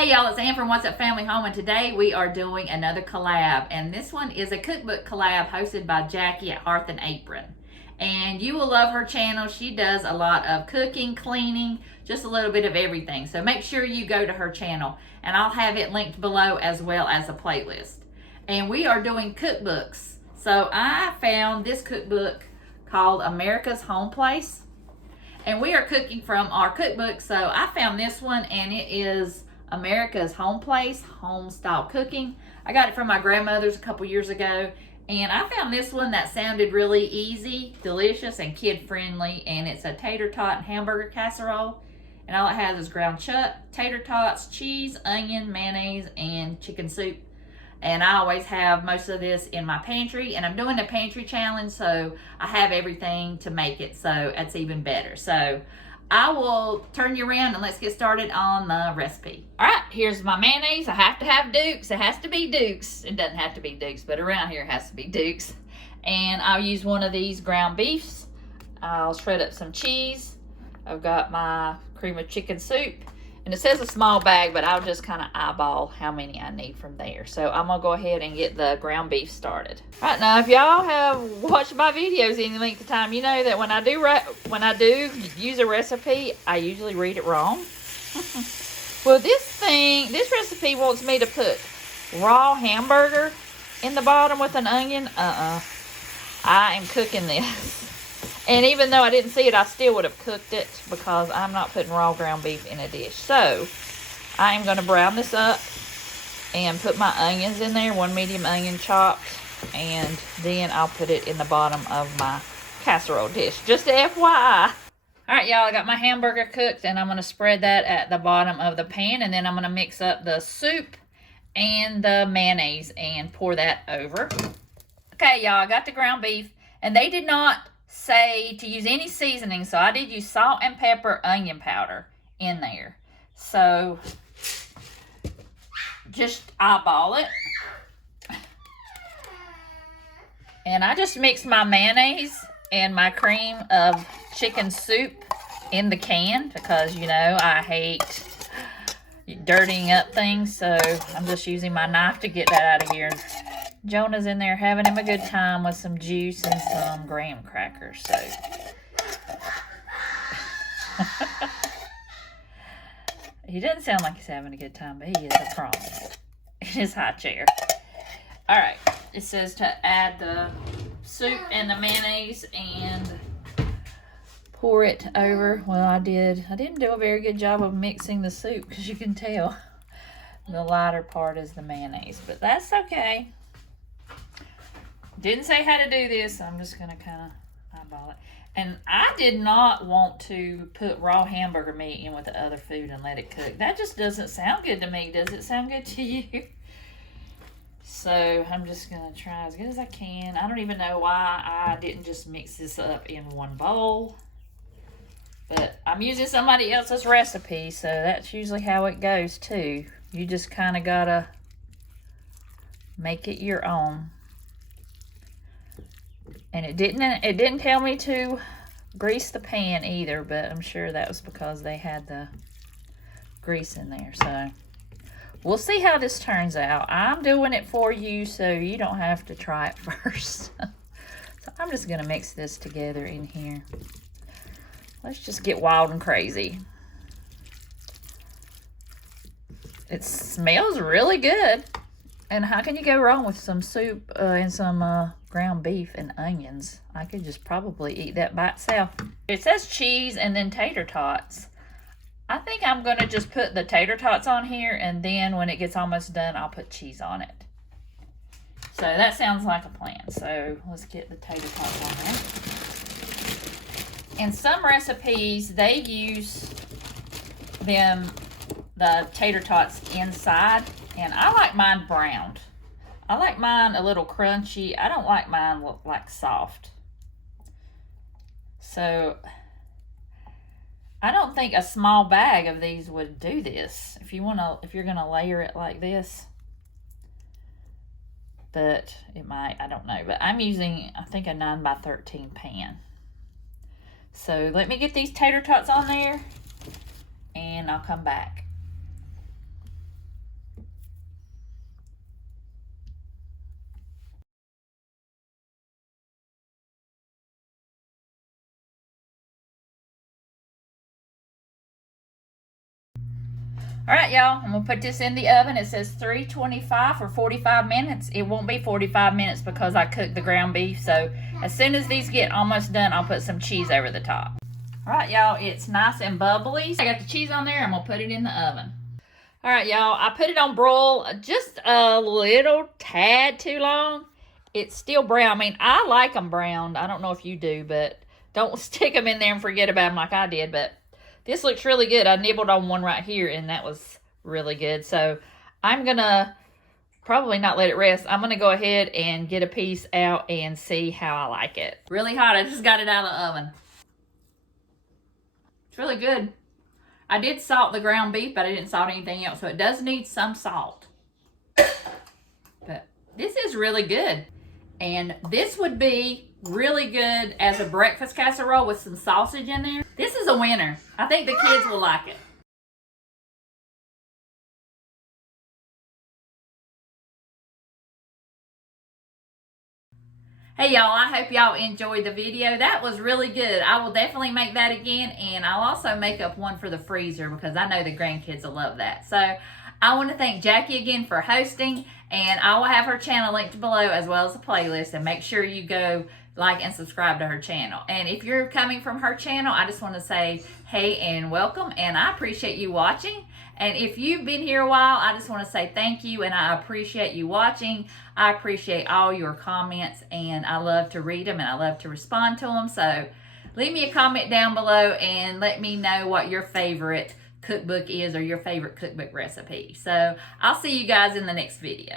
Hey y'all, it's Ann from What's Up Family Home, and today we are doing another collab, and this one is a cookbook collab hosted by Jacque at Hearth and Apron. And you will love her channel. She does a lot of cooking, cleaning, just a little bit of everything. So make sure you go to her channel, and I'll have it linked below as well as a playlist. And we are doing cookbooks. So I found this cookbook called America's Home Place, and we are cooking from our cookbook. So I found this one, and it is America's Home Place, home style cooking. I got it from my grandmother's a couple years ago, and I found this one that sounded really easy, delicious, and kid friendly. And it's a tater tot and hamburger casserole, and all it has is ground chuck, tater tots, cheese, onion, mayonnaise, and chicken soup. And I always have most of this in my pantry, and I'm doing a pantry challenge, so I have everything to make it, so it's even better. So I will turn you around and let's get started on the recipe. All right, here's my mayonnaise. I have to have Duke's. It has to be Duke's. It doesn't have to be Duke's, but around here it has to be Duke's. And I'll use one of these ground beefs. I'll shred up some cheese. I've got my cream of chicken soup. And it says a small bag, but I'll just kind of eyeball how many I need from there. So I'm going to go ahead and get the ground beef started. All right, now if y'all have watched my videos any length of time, you know that when I do use a recipe, I usually read it wrong. Well, this recipe wants me to put raw hamburger in the bottom with an onion. I am cooking this. And even though I didn't see it, I still would have cooked it because I'm not putting raw ground beef in a dish. So I am going to brown this up and put my onions in there, one medium onion chopped, and then I'll put it in the bottom of my casserole dish. Just FYI. All right, y'all, I got my hamburger cooked, and I'm going to spread that at the bottom of the pan, and then I'm going to mix up the soup and the mayonnaise and pour that over. Okay, y'all, I got the ground beef, and they did not say to use any seasoning, so I did use salt and pepper, onion powder in there. So just eyeball it. And I just mixed my mayonnaise and my cream of chicken soup in the can because, you know, I hate dirtying up things, so I'm just using my knife to get that out of here. Jonah's in there having him a good time with some juice and some graham crackers. So he doesn't sound like he's having a good time, but he is, I promise. In his high chair. All right. It says to add the soup and the mayonnaise and pour it over. Well, I didn't do a very good job of mixing the soup because you can tell the lighter part is the mayonnaise, but that's okay. Didn't say how to do this. I'm just going to kind of eyeball it. And I did not want to put raw hamburger meat in with the other food and let it cook. That just doesn't sound good to me. Does it sound good to you? So I'm just going to try as good as I can. I don't even know why I didn't just mix this up in one bowl. But I'm using somebody else's recipe, so that's usually how it goes too. You just kind of got to make it your own. And it didn't tell me to grease the pan either, but I'm sure that was because they had the grease in there. So we'll see how this turns out. I'm doing it for you so you don't have to try it first. So I'm just going to mix this together in here. Let's just get wild and crazy. It smells really good. And how can you go wrong with some soup and some ground beef and onions? I could just probably eat that by itself. It says cheese and then tater tots. I think I'm going to just put the tater tots on here, and then when it gets almost done, I'll put cheese on it. So that sounds like a plan. So let's get the tater tots on there. In some recipes, they use the tater tots inside. And I like mine browned. I like mine a little crunchy. I don't like mine like soft. So I don't think a small bag of these would do this. If you're gonna layer it like this. But it might, I don't know. But I'm using, I think, a 9x13 pan. So let me get these tater tots on there and I'll come back. All right, y'all, I'm gonna put this in the oven. It says 325 for 45 minutes. It won't be 45 minutes because I cooked the ground beef. So as soon as these get almost done, I'll put some cheese over the top. All right, y'all, it's nice and bubbly. I got the cheese on there. I'm gonna put it in the oven. All right, y'all, I put it on broil just a little tad too long. It's still brown. I mean, I like them browned. I don't know if you do, but don't stick them in there and forget about them like I did. But this looks really good. I nibbled on one right here, and that was really good. So I'm going to probably not let it rest. I'm going to go ahead and get a piece out and see how I like it. Really hot. I just got it out of the oven. It's really good. I did salt the ground beef, but I didn't salt anything else. So it does need some salt. But this is really good. And this would be really good as a breakfast casserole with some sausage in there. This is a winner. I think the kids will like it. Hey y'all, I hope y'all enjoyed the video. That was really good. I will definitely make that again, and I'll also make up one for the freezer because I know the grandkids will love that. So I want to thank Jackie again for hosting, and I will have her channel linked below as well as the playlist, and make sure you go like and subscribe to her channel. And if you're coming from her channel, I just want to say hey and welcome, and I appreciate you watching. And if you've been here a while, I just want to say thank you, and I appreciate you watching. I appreciate all your comments, and I love to read them, and I love to respond to them. So leave me a comment down below and let me know what your favorite cookbook is or your favorite cookbook recipe. So I'll see you guys in the next video.